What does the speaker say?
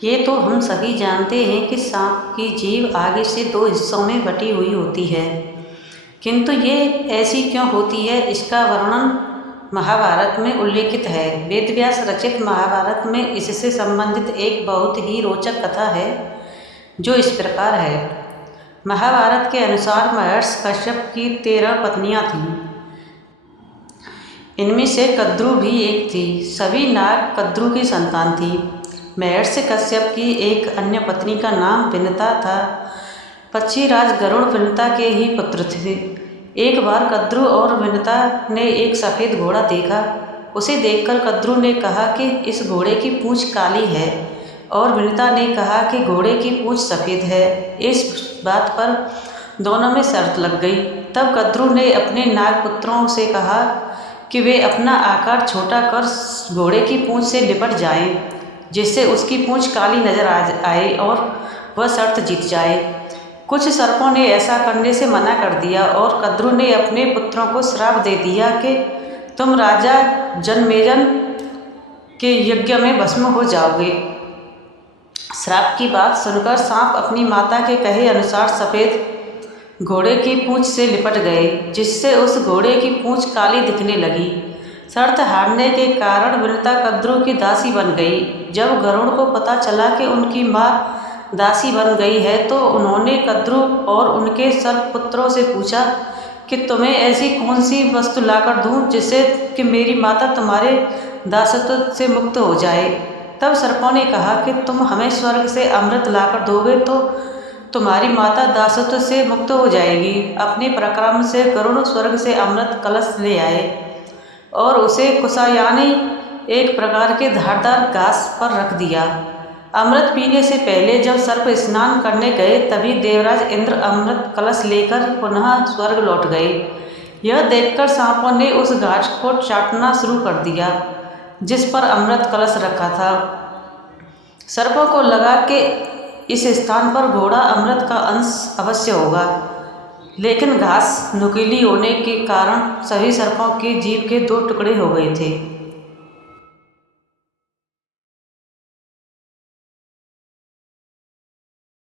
ये तो हम सभी जानते हैं कि सांप की जीभ आगे से दो हिस्सों में बटी हुई होती है, किंतु ये ऐसी क्यों होती है, इसका वर्णन महाभारत में उल्लेखित है। वेदव्यास रचित महाभारत में इससे संबंधित एक बहुत ही रोचक कथा है, जो इस प्रकार है। महाभारत के अनुसार महर्षि कश्यप की 13 पत्नियां थीं। इनमें से कद्रु भी एक थी। सभी नाग कद्रु की संतान थी। महर्षि कश्यप की एक अन्य पत्नी का नाम विनता था। पक्षीराज गरुड़ विनता के ही पुत्र थे। एक बार कद्रु और विनता ने एक सफ़ेद घोड़ा देखा। उसे देखकर कद्रु ने कहा कि इस घोड़े की पूँछ काली है, और विनता ने कहा कि घोड़े की पूँछ सफ़ेद है। इस बात पर दोनों में शर्त लग गई। तब कद्रु ने अपने नागपुत्रों से कहा कि वे अपना आकार छोटा कर घोड़े की पूँछ से लिपट जाएं, जिससे उसकी पूँछ काली नजर आए और वह शर्त जीत जाए। कुछ सर्पों ने ऐसा करने से मना कर दिया, और कद्रु ने अपने पुत्रों को श्राप दे दिया कि तुम राजा जनमेजय के यज्ञ में भस्म हो जाओगे। श्राप की बात सुनकर सांप अपनी माता के कहे अनुसार सफ़ेद घोड़े की पूँछ से लिपट गए, जिससे उस घोड़े की पूँछ काली दिखने लगी। शर्त हारने के कारण विनता कद्रु की दासी बन गई। जब गरुड़ को पता चला कि उनकी माँ दासी बन गई है, तो उन्होंने कद्रु और उनके सर्पपुत्रों से पूछा कि तुम्हें ऐसी कौन सी वस्तु लाकर दूं जिससे कि मेरी माता तुम्हारे दासत्व से मुक्त हो जाए। तब सर्पों ने कहा कि तुम हमें स्वर्ग से अमृत लाकर दोगे तो तुम्हारी माता दासत्व से मुक्त हो जाएगी। अपने पराक्रम से गरुड़ स्वर्ग से अमृत कलश ले आए और उसे कुशायानी एक प्रकार के धारदार घास पर रख दिया। अमृत पीने से पहले जब सर्प स्नान करने गए, तभी देवराज इंद्र अमृत कलश लेकर पुनः स्वर्ग लौट गए। यह देखकर सांपों ने उस घास को चाटना शुरू कर दिया जिस पर अमृत कलश रखा था। सर्पों को लगा कि इस स्थान पर घोड़ा अमृत का अंश अवश्य होगा, लेकिन घास नुकीली होने के कारण सभी सर्पों की जीभ के 2 टुकड़े हो गए थे।